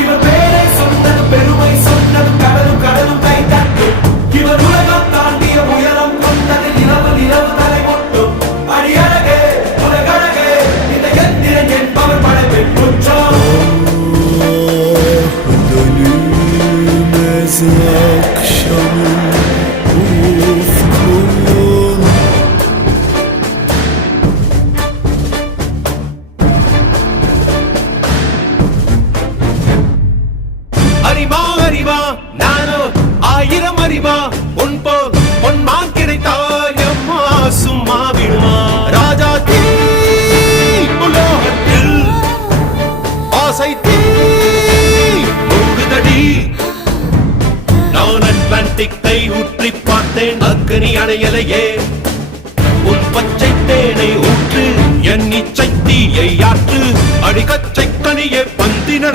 இவர் பேரை சொன்னது பெருமை சொன்னது கடலும் கடலும் கை தட்டும் இவர் உலகம் தாண்டிய உயரம் கொண்டது நிலவு நிலவு தலை மொட்டும் அடியழகே உலகழகே இந்த எந்திரன் என்பவர் படைப்பின் குற்றம் அறிவா அறிவா நானோ ஆயிரம் அறிவா உன் போல் பொன்மான் கிடைத்தாயம்மா சும்மா விடுமா ராஜா தீ உலோகத்தில் ஆசை தீ மூடுதடி நான் அட்லாண்டிக்கை ஊற்றி பார்த்தேன் அக்கனி அணையலையே உன் பச்சை தேனை ஊற்று என் இச்சை தீயை ஆற்று அடிக்கச்சை கனியே பந்தின